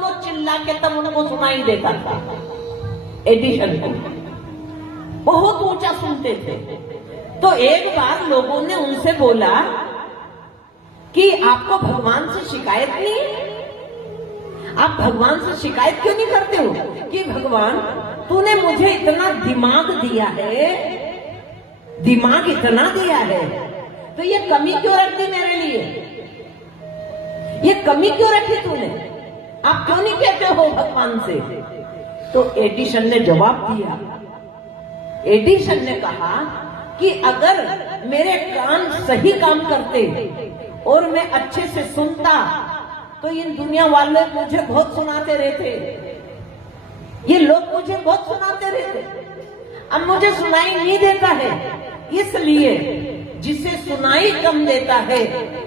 दोनों चिल्ला के तब उनको सुनाई देता था। एडिशन को बहुत ऊंचा सुनते थे। तो एक बार लोगों ने उनसे बोला कि आपको भगवान से शिकायत नहीं, आप भगवान से शिकायत क्यों नहीं करते हो कि भगवान तूने मुझे इतना दिमाग दिया है, दिमाग इतना दिया है, तो ये कमी क्यों रख दी मेरे लिए, ये कमी क्यों रखी तूने, आप क्यों नहीं कहते हो भगवान से। तो एडिशन ने जवाब दिया, एडिशन ने कहा कि अगर मेरे कान सही काम करते और मैं अच्छे से सुनता तो इन दुनिया वाले मुझे बहुत सुनाते रहते, ये लोग मुझे बहुत सुनाते रहते। अब मुझे सुनाई नहीं देता है, इसलिए जिसे सुनाई कम देता है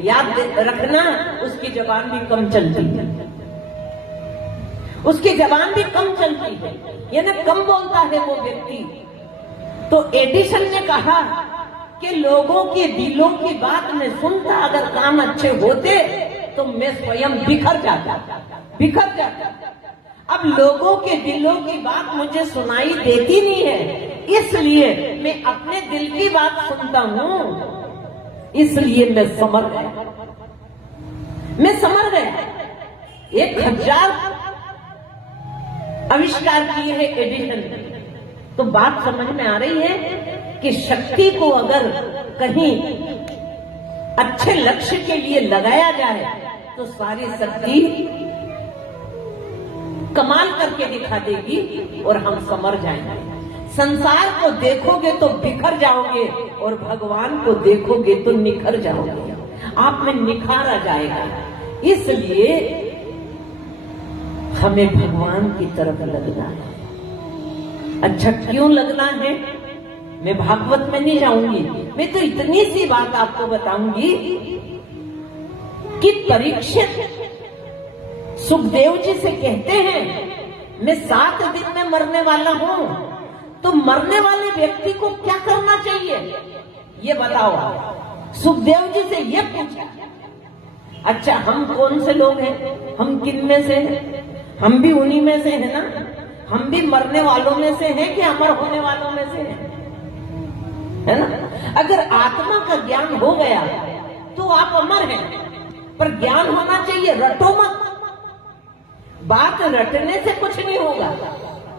याद रखना उसकी जबान भी कम चलती है, उसकी जबान भी कम चलती है, यानी कम बोलता है वो व्यक्ति। तो एडिशन ने कहा कि लोगों के दिलों की बात में सुनता, अगर काम अच्छे होते तो मैं स्वयं बिखर जाता। अब लोगों के दिलों की बात मुझे सुनाई देती नहीं है, इसलिए मैं अपने दिल की बात सुनता हूं, इसलिए मैं समर गया, मैं समर गया। 1000 आविष्कार किए हैं एडिशन ने। तो बात समझ में आ रही है कि शक्ति को अगर कहीं अच्छे लक्ष्य के लिए लगाया जाए तो सारी शक्ति कमाल करके दिखा देगी और हम समर जाएंगे। संसार को देखोगे तो बिखर जाओगे और भगवान को देखोगे तो निखर जाओगे, आप में निखार आ जाएगा। इसलिए हमें भगवान की तरफ लगना है। अच्छा, क्यों लगना है मैं भागवत में नहीं जाऊंगी, मैं तो इतनी सी बात आपको बताऊंगी कि परीक्षित सुखदेव जी से कहते हैं मैं 7 दिन में मरने वाला हूं, तो मरने वाले व्यक्ति को क्या करना चाहिए ये बताओ। सुखदेव जी से ये पूछा। अच्छा, हम कौन से लोग हैं, हम किन में से हैं, हम भी उन्हीं में से हैं ना, हम भी मरने वालों में से हैं कि अमर होने वालों में से हैं, है ना। अगर आत्मा का ज्ञान हो गया तो आप अमर हैं, पर ज्ञान होना चाहिए, रटो मत। बात रटने से कुछ नहीं होगा,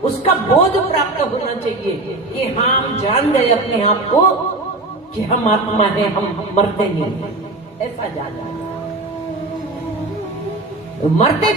उसका बोध प्राप्त होना चाहिए कि हाँ हम जान गए अपने आप को कि हम आत्मा है, हम मरते नहीं, ऐसा जान मरते